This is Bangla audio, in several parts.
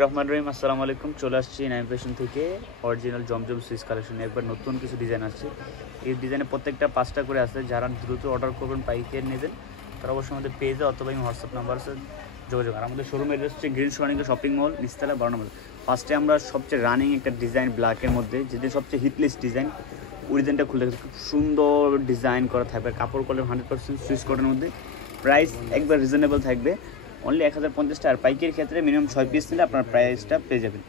রহমান রহিম আসসালামু আলাইকুম। চলে আসছি নাইম ফ্যাশন থেকে অরিজিনাল জমজম সুইচ কালেকশন। একবার নতুন কিছু ডিজাইন আসছে। এই ডিজাইনে প্রত্যেকটা 5টা করে আছে। যারা দ্রুত অর্ডার করবেন, পাইকারি নেবেন, তারা অবশ্যই আমাদের পেজে অথবা হোয়াটসঅ্যাপ নাম্বার আছে যোগাযোগ। আর আমাদের শোরুম এড্রেস হচ্ছে গ্রিন সোনালিকা শপিং মল, নিচতলা 12 নম্বর। ফার্স্টে আমরা সবচেয়ে রানিং একটা ডিজাইন ব্ল্যাকের মধ্যে, যেটা সবচেয়ে হিটলিস্ট ডিজাইন, ওই ডিজাইনটা খুলে খুব সুন্দর ডিজাইন করা থাকবে। কাপড় কোয়ালিটি 100% সুইচ কটনের মধ্যে। প্রাইস একবার রিজনেবল থাকবে, অনলি 1050 টাকা। আর পাইকারির ক্ষেত্রে মিনিমাম 6 পিস নিলে আপনার প্রাইসটা পেয়ে যাবেন।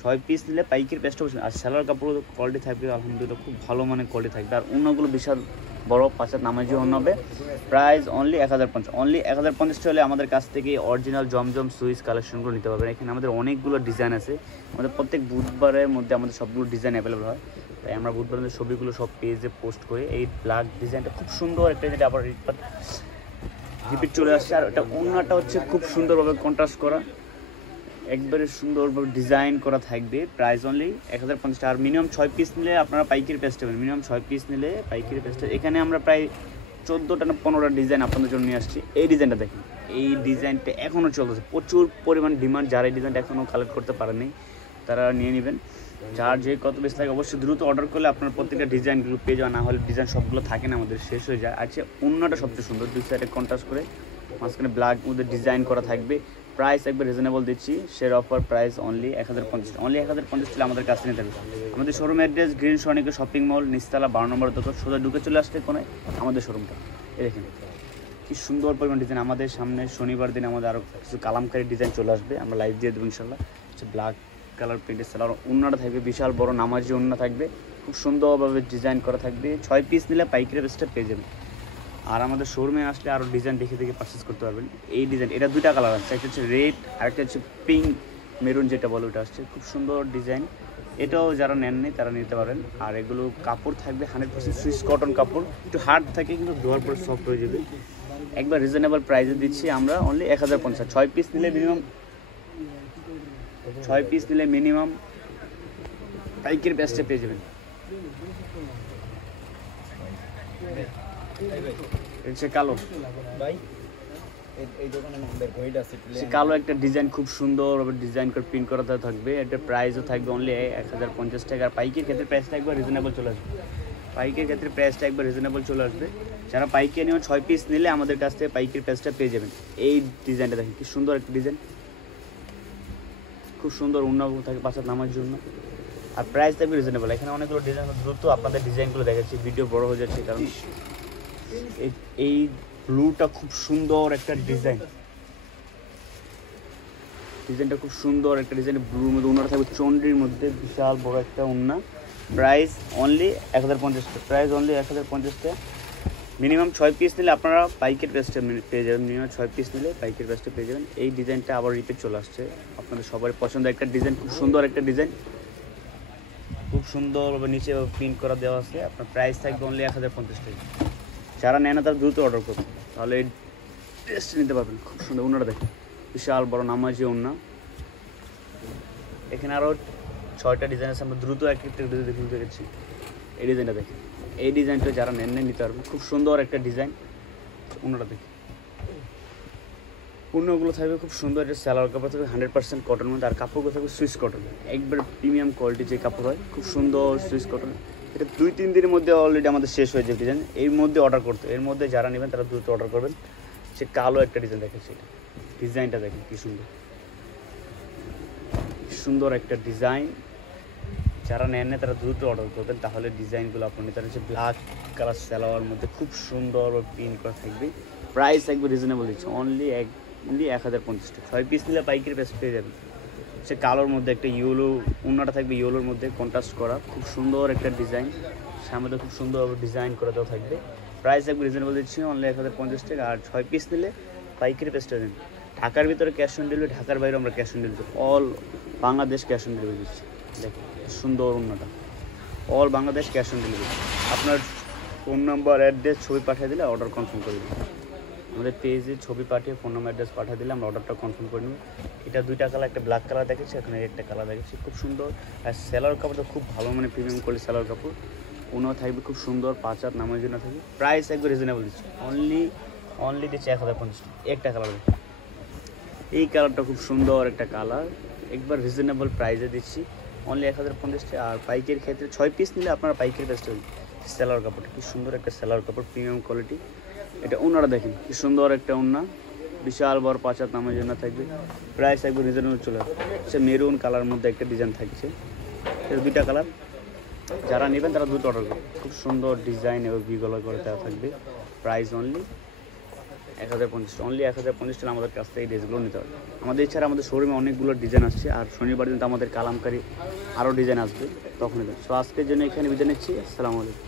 6 পিস নিলে পাইকারি প্রাইসটা বসে। আর সেলার কাপড় কোয়ালিটি থাকবে আলহামদুলিল্লাহ, খুব ভালো মানের কোয়ালিটি থাকবে। আর অন্যগুলো বিশাল বড় 5 নামাজি অন্য হবে। Price only 1050। অনলি 1050 হলে আমাদের কাছ থেকে অরিজিনাল জমজম সুইচ কালেকশনগুলো নিতে পারবেন। এখানে আমাদের অনেকগুলো ডিজাইন আছে। আমাদের প্রত্যেক বুধবারের মধ্যে আমাদের সবগুলো ডিজাইন অ্যাভেলেবল হয়। তাই আমরা বুধবারের ছবিগুলো সব পেজে পোস্ট করি। এই ব্ল্যাক ডিজাইনটা খুব সুন্দর একটা, যেটা আবার রিপিট চলে আসছে। আর এটা ওড়নাটা হচ্ছে খুব সুন্দরভাবে কন্ট্রাস্ট করা, একবারে সুন্দরভাবে ডিজাইন করা থাকবে। প্রাইস অনলি 1050 টাকা। আর মিনিমাম 6 পিস নিলে আপনারা পাইকারি পেস্ট পাবেন। মিনিমাম 6 পিস নিলে পাইকারি পেস্ট। এখানে আমরা প্রায় 14টা না 15টা ডিজাইন আপনাদের জন্য নিয়ে আসছি। এই ডিজাইনটা দেখেন, এই ডিজাইনটা এখনও চলতেছে, প্রচুর পরিমাণ ডিমান্ড। যারা এই ডিজাইনটা এখনও কালেক্ট করতে পারেনি তারা নিয়ে নেবেন। যার যে কত বেশি থাকে অবশ্যই দ্রুত অর্ডার করলে আপনার প্রত্যেকটা ডিজাইনগুলো পেয়ে যাওয়া, না হলে ডিজাইন সবগুলো থাকে না, আমাদের শেষ হয়ে যায়। আচ্ছা, অন্যটা সবচেয়ে সুন্দর, দুই সাইডে কন্ট্রাস্ট করে মাঝখানে ব্ল্যাক মধ্যে ডিজাইন করা থাকবে। প্রাইস একবার রিজনেবল দিচ্ছি, share offer price only 1050। Only 1050 ছিল আমাদের কাছে নিতে হবে। আমাদের showroom address green Sonalika shopping mall, নিচতলা 12 নম্বর দোকান। সোজা ঢুকে চলে আসতে কোনায় আমাদের শোরুমটা। এই দেখেন কি সুন্দর পরিমাণ ডিজাইন। আমাদের সামনে শনিবার দিন আমাদের আরও কিছু কালামকারী ডিজাইন চলে আসবে, আমরা লাইভ দিয়ে দেবো ইনশাল্লাহ। হচ্ছে ব্ল্যাক কালার প্রিন্টের সেলার। ওড়নাটা থাকবে বিশাল বড় নামাজি ওড়না থাকবে, খুব সুন্দরভাবে ডিজাইন করা থাকবে। 6 পিস নিলে পাইকারি বেস্টটা পেয়ে যাবেন। আর আমাদের শোরুমে আসলে আরও ডিজাইন দেখে দেখে পারচেস করতে পারবেন। এই ডিজাইন, এটা 2টা কালার আসছে, একটা হচ্ছে রেড আর একটা হচ্ছে পিঙ্ক মেরুন, যেটা বলে ওটা আসছে। খুব সুন্দর ডিজাইন, এটাও যারা নেননি তারা নিতে পারেন। আর এগুলো কাপড় থাকবে 100% সুইস কটন কাপড়, একটু হার্ড থাকে কিন্তু ধোয়ার পরে সফট হয়ে যাবে। একবার রিজনেবল প্রাইসে দিচ্ছি আমরা অনলি 1050। 6 পিস নিলে মিনিমাম 6 পিস নিলে মিনিমাম পাইকারি বেস্টে পেয়ে যাবেন। কালো কালো একটা ডিজাইন, খুব সুন্দর ডিজাইন করে প্রিন্ট করা থাকবে। এটার প্রাইসও থাকবে অনলি 1050 টাকা। আর পাইকারি ক্ষেত্রে প্রাইসটা একবার রিজনেবল চলে আসবে। পাইকারি ক্ষেত্রে প্রাইসটা একবার রিজনেবল চলে আসবে। যারা পাইকারি নিয়ে 6 পিস নিলে আমাদের কাছ থেকে পাইকারি প্রাইসটা পেয়ে যাবেন। এই ডিজাইনটা দেখেন কি সুন্দর একটা ডিজাইন, খুব সুন্দর অন্য থাকে 5 নামার জন্য। আর প্রাইস থাকবে রিজনেবল। এখানে অনেকগুলো ডিজাইন, দ্রুত আপনাদের ডিজাইনগুলো দেখাচ্ছি, ভিডিও বড় হয়ে যাচ্ছে কারণ এই ব্লুটা খুব সুন্দর একটা ডিজাইন। ডিজাইনটা খুব সুন্দর একটা ডিজাইন, ব্লুর মধ্যে ওনারা থাকবে চন্ডির মধ্যে, বিশাল বড় একটা ওড়না। প্রাইস অনলি 1050 টাকা। প্রাইস অনলি 1050 টাকা। মিনিমাম 6 পিস নিলে আপনারা পাইকারি প্রাইসটা পেয়ে যাবেন। মিনিমাম 6 পিস নিলে পাইকারি প্রাইসটা পেয়ে যাবেন। এই ডিজাইনটা আবার রিপিট চলে আসছে, আপনাদের সবার পছন্দের একটা ডিজাইন, খুব সুন্দর একটা ডিজাইন, খুব সুন্দরভাবে নিচে প্রিন্ট করা দেওয়া আছে। আপনার প্রাইস থাকবে অনলি 1050 টাকা। যারা নেয় না তারা দ্রুত অর্ডার করবেন, তাহলে এই ড্রেসটা নিতে পারবেন। খুব সুন্দর ওড়নাটা দেখেন, বিশাল বড় নামাজি ওড়না। এখানে আরও 6টা ডিজাইন আছে, আমরা দ্রুত এক একটা দেখে দেখেছি। এই ডিজাইনটা দেখেন, এই ডিজাইনটা যারা নেন নিতে পারবেন। খুব সুন্দর একটা ডিজাইন, ওড়নাটা দেখেন। ওড়নাগুলো থাকবে খুব সুন্দর। এটা সেলার কাপড় থাকবে 100% কটন মধ্যে। আর কাপড়গুলো থাকবে সুইস কটন, একবার প্রিমিয়াম কোয়ালিটি যে কাপড় হয়, খুব সুন্দর সুইস কটন। এটা 2-3 দিনের মধ্যে অলরেডি আমাদের শেষ হয়ে যাবে ডিজাইন। এর মধ্যে অর্ডার করতে, এর মধ্যে যারা নেবেন তারা দ্রুত অর্ডার করবেন। সে কালো একটা ডিজাইন দেখেছে, এটা ডিজাইনটা দেখেন কি সুন্দর, সুন্দর একটা ডিজাইন। যারা নেন না তারা দ্রুত অর্ডার করবেন, তাহলে ডিজাইনগুলো আপনি নিতে। হচ্ছে ব্ল্যাক কালার সালোয়ার মধ্যে খুব সুন্দর প্রিন্ট করা থাকবে। প্রাইস একবার রিজনেবল দিচ্ছে, অনলি 1050 টাকা। 6 পিস নিলে পাইকারি প্রাইস পেয়ে যাবেন। সে কালোর মধ্যে একটা ইয়েলো ওড়নাটা থাকবে, ইয়েলোর মধ্যে কন্ট্রাস্ট করা, খুব সুন্দর একটা ডিজাইন। সামনে খুব সুন্দর ডিজাইন করা দেওয়া থাকবে। প্রাইস একবার রিজনেবল দিচ্ছি, অনলি 1050 টাকা। আর 6 পিস নিলে পাইকারি প্রাইসটা দেন। ঢাকার ভিতরে ক্যাশ অন ডেলিভারি, ঢাকার বাইরে আমরা cash on delivery, all Bangladesh cash on delivery দিচ্ছি। দেখুন সুন্দর ওড়নাটা, all Bangladesh cash on delivery. আপনার ফোন নাম্বার অ্যাড্রেস ছবি পাঠিয়ে দিলে অর্ডার কনফার্ম করে দেবেন। আমাদের পেজে ছবি পাঠিয়ে ফোন নাম্বার অ্যাড্রেস পাঠিয়ে দিলে আমরা অর্ডারটা কনফার্ম করে নেব। এটা 2টা কালার, একটা ব্ল্যাক কালার দেখেছি, এখানে একটা কালার দেখেছি, খুব সুন্দর। আর সেলার কাপড়টা খুব ভালো, মানে প্রিমিয়াম কোয়ালিটি সেলার কাপড়। ওনাও থাকবে খুব সুন্দর, 5 নামের জন্য থাকবে। প্রাইস একবার রিজনেবল দিচ্ছি, অনলি দিচ্ছে 1050 টাকা। একটা কালার, এই কালারটা খুব সুন্দর একটা কালার, একবার রিজনেবল প্রাইসে দিচ্ছি, অনলি 1050 টাকা। আর পাইকের ক্ষেত্রে 6 পিস নিলে আপনারা পাইকের বেস্ট হবে। সেলার কাপড় কি সুন্দর একটা সেলার কাপড়, প্রিমিয়াম কোয়ালিটি। এটা ওনারা দেখেন কি সুন্দর একটা ওনা, বিশাল বড় 5 হাত নামের জন্য থাকবে। প্রাইস একবার রিজনেবল চলে আসবে। মেরুন কালার মধ্যে একটা ডিজাইন থাকছে, এর 2টা কালার। যারা নেবেন তারা দ্রুত অর্ডার করুন। খুব সুন্দর ডিজাইন এবং ভিগলা করে দেওয়া থাকবে। প্রাইস অনলি 1050, অনলি 1050 টাকা আমাদের কাছ থেকে এই ড্রেসগুলো নিতে হবে। আমাদের এছাড়া আমাদের শোরুমে অনেকগুলো ডিজাইন আসছে, আর শনিবার দিন তো আমাদের কালামকারি আরও ডিজাইন আসবে, তখন সো আজকের জন্য এখানে বিদায় নিচ্ছি। আসসালামু আলাইকুম।